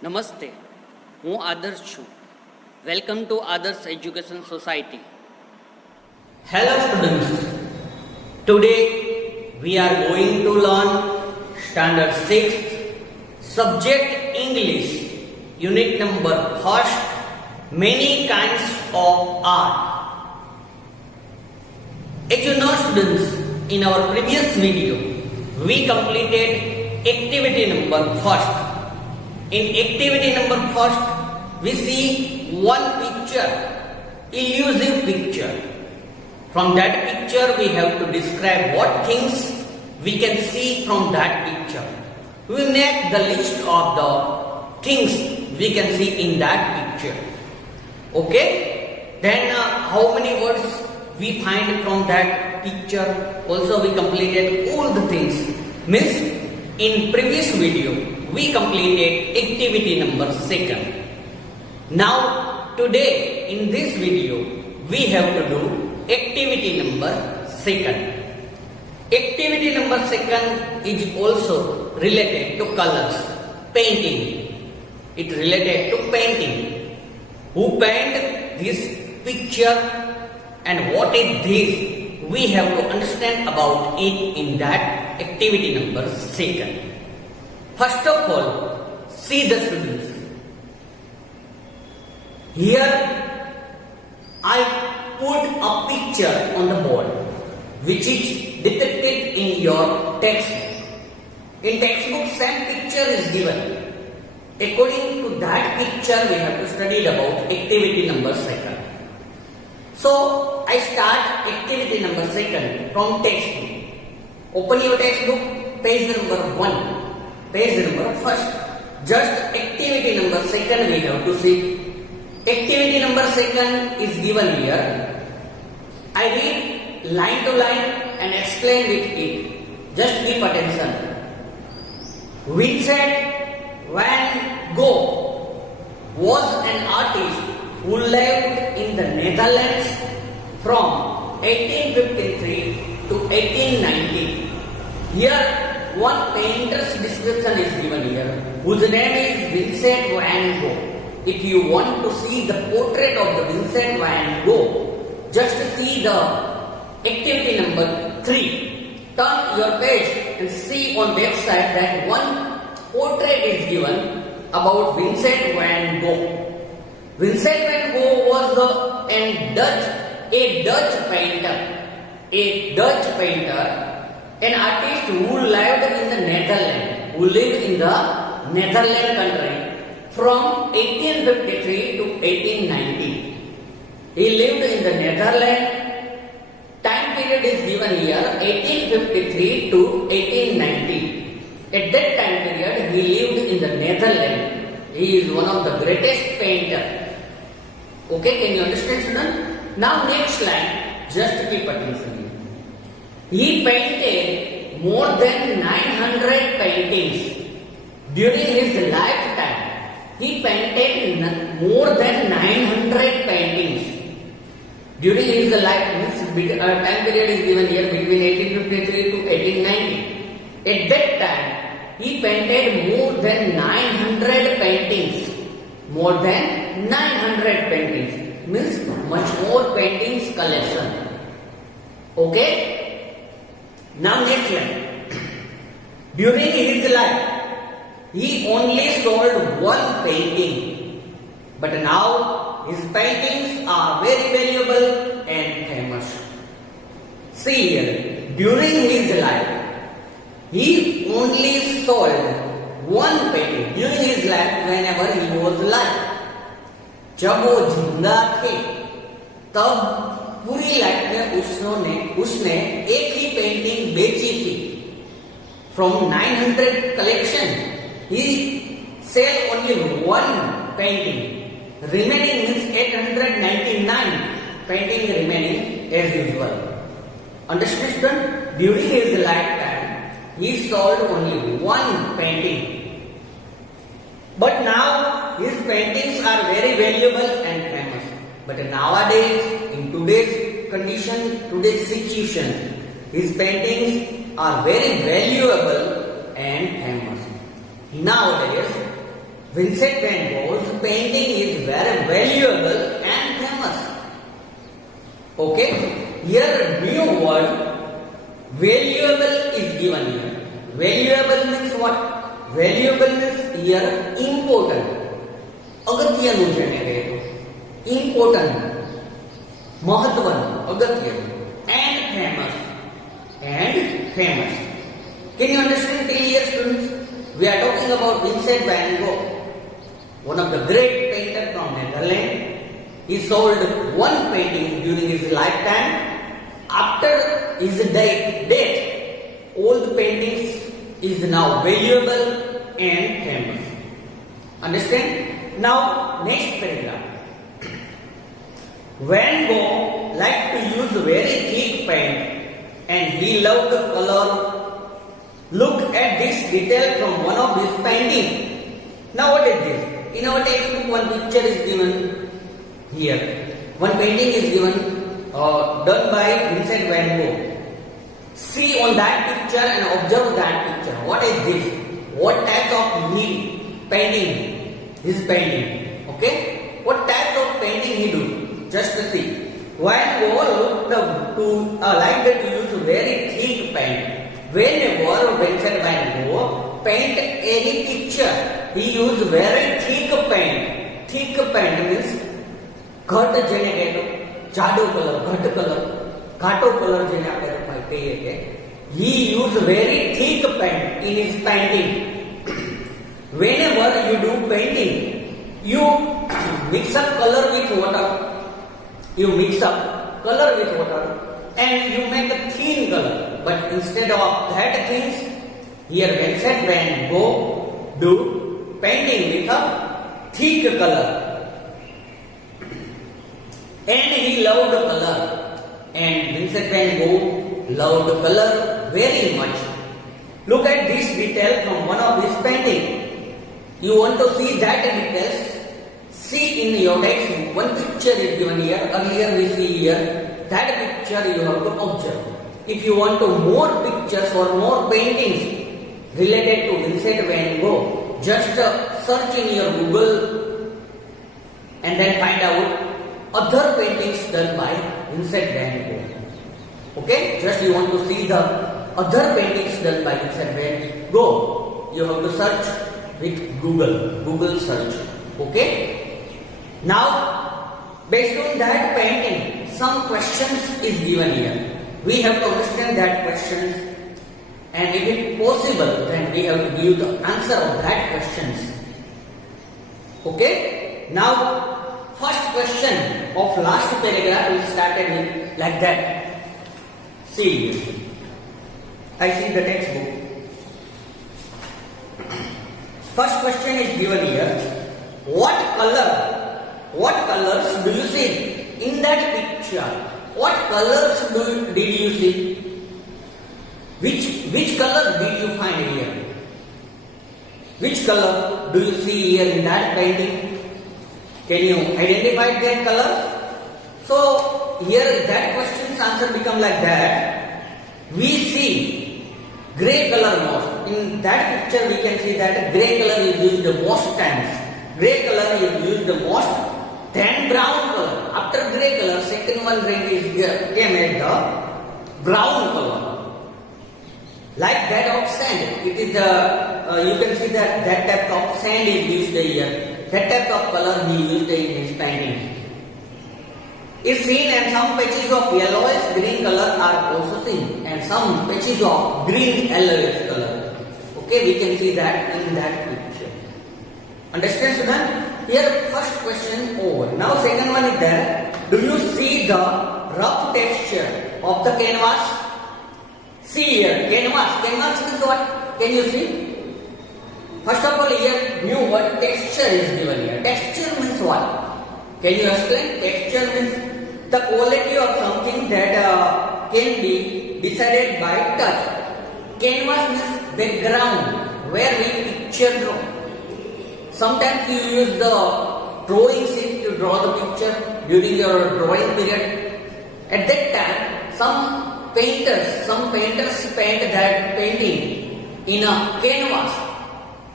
નમસ્તે, હું આદર્શ છું. વેલકમ ટુ આદર્શ education society. Hello students, today we are going to learn standard 6 subject English unit number 1st, many kinds of art. As you know students, in our previous video we completed activity number 1st. In activity number 1st we see one picture, illusive picture. From that picture we have to describe what things we can see from that picture. We make the list of the things we can see in that picture. Okay? Then how many words we find from that picture? Also we completed all the things. Means in previous video we completed activity number 2nd. Now today in this video we have to do activity number 2nd. Activity number 2nd is also related to colors, painting. It related to painting. Who paint this picture and what is this? We have to understand about it in that activity number 2nd. First of all, see the students. Here I put a picture on the board which is depicted in your textbook. In textbook same picture is given. According to that picture we have to study about activity number 2nd. So I start activity number 2nd from textbook. Open your textbook, page number 1, page number 1st. Just activity number 2nd we have to see. Activity number 2nd is given here. I read line to line and explain with it. Just keep attention. Vincent van Gogh was an artist who lived in the Netherlands from 1853 to 1890. Here one painter's description is given here, whose name is Vincent van Gogh. If you want to see the portrait of the Vincent van Gogh, just see the activity number 3. Turn your page and see on left side that one portrait is given about Vincent van Gogh. Vincent van Gogh was a Dutch painter, an artist who lived in the Netherlands country from 1853 to 1890. He lived in the Netherlands. Time period is given here 1853 to 1890. At that time period he lived in the Netherlands. He is one of the greatest painter. Okay, can you understand student? Now next line, just keep attention. He painted more than 900 paintings during his lifetime. He painted more than 900 paintings during his life. Time period is given here between 1853 to 1890. At that time, he painted more than 900 paintings. More than 900 paintings means much more paintings collection. Okay. Now next line. During his life, he only sold one painting, but now his paintings are very valuable and famous. See here, during his life, he only sold one painting. During his life, whenever he was alive, जब वो जिंदा थे, तब पूरी life में उसने एक ही painting बेची थी. From 900 collection, he sell only one painting. Remaining means 899 painting remaining as usual. Understand? During his lifetime, he sold only one painting. But now his paintings are very valuable and famous. But nowadays, in today's condition, today's situation, his paintings are very valuable and famous. Nowadays, Vincent van Gogh's painting is very valuable and famous. Okay, here new word valuable is given here. Valuable means what? Valuable means here important. અગત્યનું જેને કહે important, મહત્વનું, અગત્યનું, and famous. Can you understand till here, students? We are talking about Vincent van Gogh, one of the great painters from Netherlands. He sold one painting during his lifetime. After his death, all the paintings is now valuable and famous. Understand? Now, next paragraph. Van Gogh liked to use very thick paint and he loved the color. Look at this detail from one of his paintings. Now what is this? In our textbook one picture is given here. One painting is given done by Vincent van Gogh. See on that picture and observe that picture. What is this? What type of painting? His painting. Okay? What type of painting he do? Just to see. Van Gogh liked to use very thick paint. Whenever Vincent van Gogh paint any picture, he used very thick paint. Thick paint means ઘટ જેને કહેતો, જાડો colour, ઘટ colour, ઘાટો colour જેને આપણે કહીએ કે he used very thick paint in his painting. Whenever you do painting, you mix up color with water. You mix up color with water and you make a thin color. But instead of that things, here Vincent van Gogh do painting with a thick color. And he loved the color. And Vincent van Gogh loved the color very much. Look at this detail from one of his paintings. You want to see that details? See in your textbook. One picture is given here. Earlier we see here. That picture you have to observe. If you want to more pictures or more paintings related to Vincent van Gogh, just search in your Google and then find out other paintings done by Vincent van Gogh. Okay? Just you want to see the other paintings done by Vincent van Gogh. You have to search with Google search. Okay? Now, based on that painting, some questions is given here. We have to understand that questions, and if it possible, then we have to give the answer of that questions. Okay? Now, first question of last paragraph we started with like that. See, I see the textbook. First question is given here. What colors do you see in that picture? What colors did you see? Which color did you find here? Which color do you see here in that painting? Can you identify that color? So here that question's answer become like that. We see grey color most. In that picture we can see that grey color is used the most times. Grey color is used the most. Then brown color. After grey color, second one rank is came at the brown color. Like that of sand. It is the you can see that type of sand is used here. That type of color he used in his painting. Is seen and some patches of yellowish green color are also seen, and some patches of green yellowish color. Okay, we can see that in that picture. Understand, student? Here first question over. Now second one is there. Do you see the rough texture of the canvas? See here, canvas. Canvas means what? Can you see? First of all, here new word texture is given here. Texture means what? Can you explain? Texture means the quality of something that can be decided by touch. Canvas means background where we picture draw. Sometimes you use the drawing sheet to draw the picture during your drawing period. At that time, some painters paint that painting in a canvas.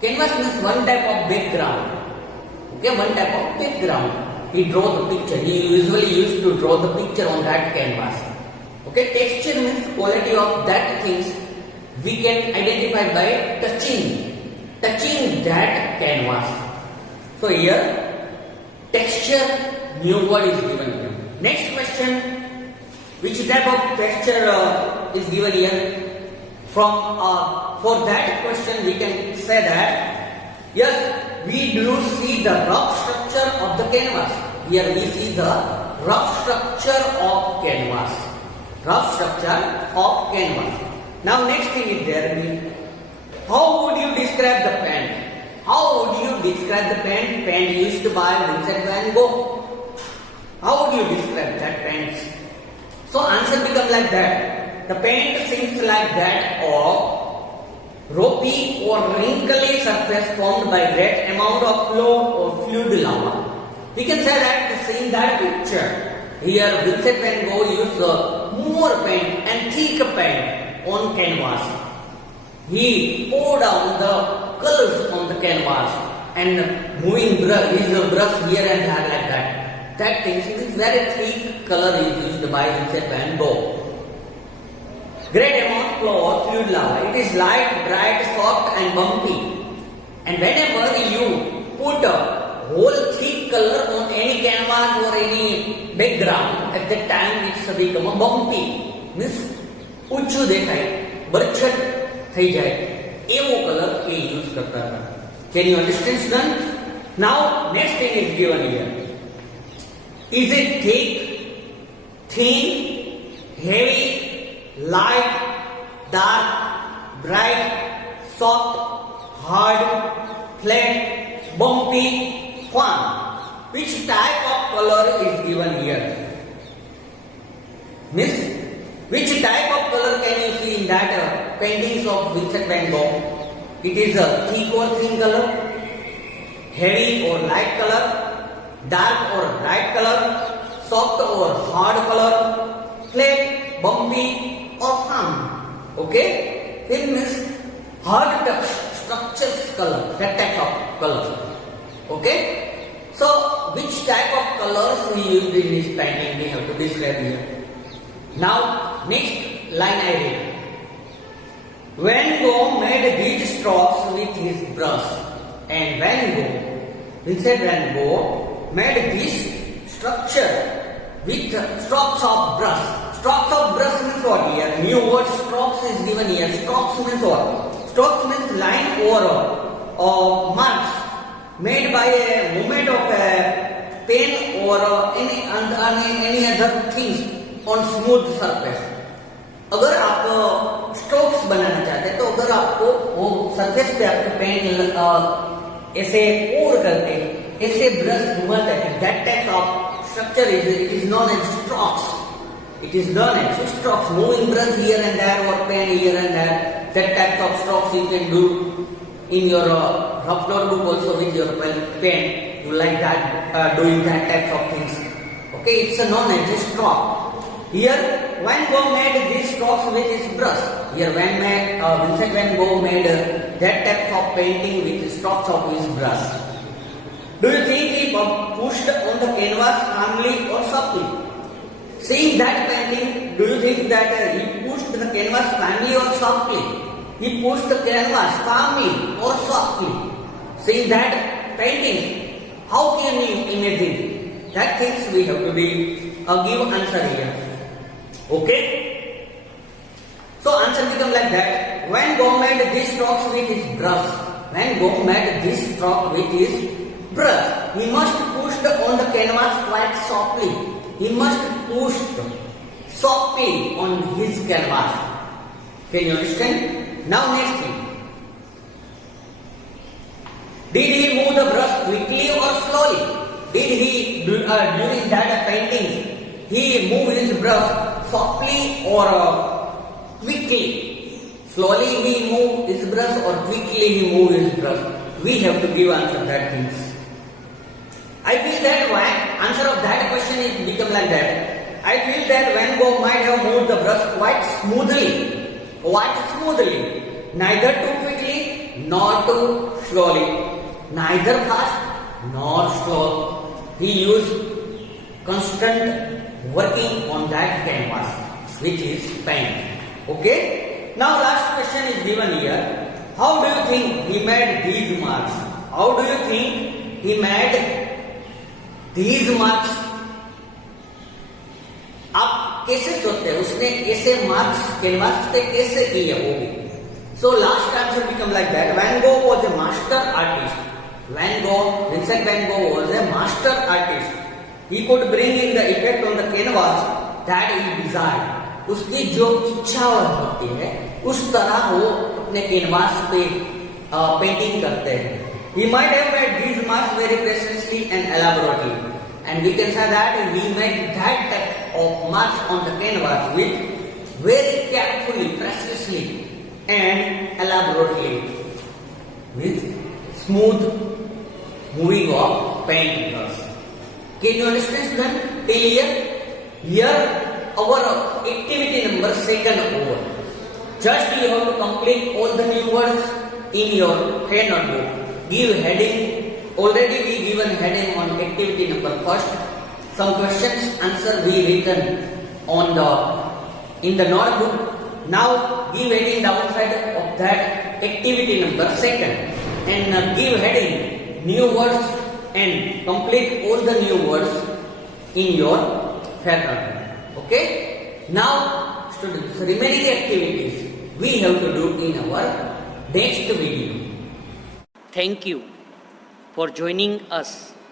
Canvas means one type of background. Okay, one type of background. He draw the picture. He usually used to draw the picture on that canvas. Okay, texture means quality of that things we can identify by touching that canvas. So here, texture, new word is given here. Next question, which type of texture is given here? For that question, we can say that yes, we do see the rough structure of the canvas. Here we see the rough structure of canvas. Rough structure of canvas. Now next thing is there. How would you describe the pen? How would you describe the pen? Pen used by Vincent van Gogh. How would you describe that pen? So answer becomes like that. The paint seems like that of ropey or wrinkly surface formed by great amount of flow or fluid lava. We can say that seeing that picture. Here Vincent van Gogh used more paint and thick paint on canvas. He poured down the colors on the canvas and moving his brush here and there like that. That thing is very thick color is used by Vincent van Gogh. Great amount of flow or fluid lava. It is light, bright, soft and bumpy. And whenever you put a whole thick color on any canvas or any background, at that time it's become a bumpy. Means ઊંચું દેખાય, બરછટ થઈ જાય. એવો colour એ use કરતા હતા. Can you understand, students? Now next thing is given here. Is it thick, thin, heavy, light, dark, bright, soft, hard, flat, bumpy, firm? Which type of color is given here? Miss, which type of color can you see in that paintings of Vincent van Gogh? It is a thick or thin color, heavy or light color, dark or bright color, soft or hard color, flat, bumpy or firm. Okay? It means hard touch, structures color, that type of color. Okay? So, which type of colors we used in this painting we have to describe here. Now, next line I read. Van Gogh made these strokes with his brush, and Vincent van Gogh made this structure with strokes of brush. Strokes of brush means what here? New word strokes is given here. Strokes means what? Strokes means line or marks made by a movement of a pen or any other things on smooth surface. अगर आप strokes बनाना चाहते हैं तो अगर आपको वो surface पे आपके पेन ऐसे पोर करते हैं, ऐसे ब्रश घुमाते हैं, that type of structure is known as strokes. It is known as strokes, moving brush here and there or pen here and there. That type of strokes you can do in your rough notebook also with your pen. You like that doing that type of things. Okay, it's known as a stroke. Here, Van Gogh made these strokes with his brush. Here, Vincent van Gogh made that type of painting with the strokes of his brush. Do you think he pushed on the canvas calmly or softly? Seeing that painting, do you think that he pushed the canvas calmly or softly? He pushed the canvas calmly or softly. Seeing that painting, how can you imagine? That things we have to give answer here. Okay? So answer become like that. Van Gogh made these strokes with his brush. Van Gogh made this stroke with his brush. He must push on the canvas quite softly. He must push softly on his canvas. Can you understand? Now next thing. Did he move the brush quickly or slowly? Did he, during that painting, he move his brush softly or quickly? Slowly he move his brush or quickly he move his brush? We have to give answer that things. I feel that answer of that question is become like that. I feel that Van Gogh might have moved the brush quite smoothly. Neither too quickly nor too slowly, neither fast nor slow. He used constant working on that canvas, which is paint. Okay. Now last question is given here. How do you think he made these marks? How do you think he made these marks? आप कैसे सोचते हैं उसने ऐसे marks canvas पे कैसे किए होंगे? So last answer become like that. Van Gogh was a master artist. Vincent Van Gogh was a master artist. He could bring in the effect on the canvas that he desired. उसकी जो इच्छा होती है उस तरह वो अपने canvas पे पेंटिंग करते हैं. He might have made these marks very precisely and elaborately, and we can say that he made that type of marks on the canvas with very carefully, precisely, and elaborately, with smooth moving of paint brushes. Can you understand student till here? Here our activity number second over. Just you have to complete all the new words in your hand notebook. Give heading. Already we given heading on activity number first. Some questions answer we written on in the notebook. Now give heading downside of that activity number second, and give heading new words and complete all the new words in your fair notebook. Okay. Now students, remaining activities we have to do in our next video. Thank you for joining us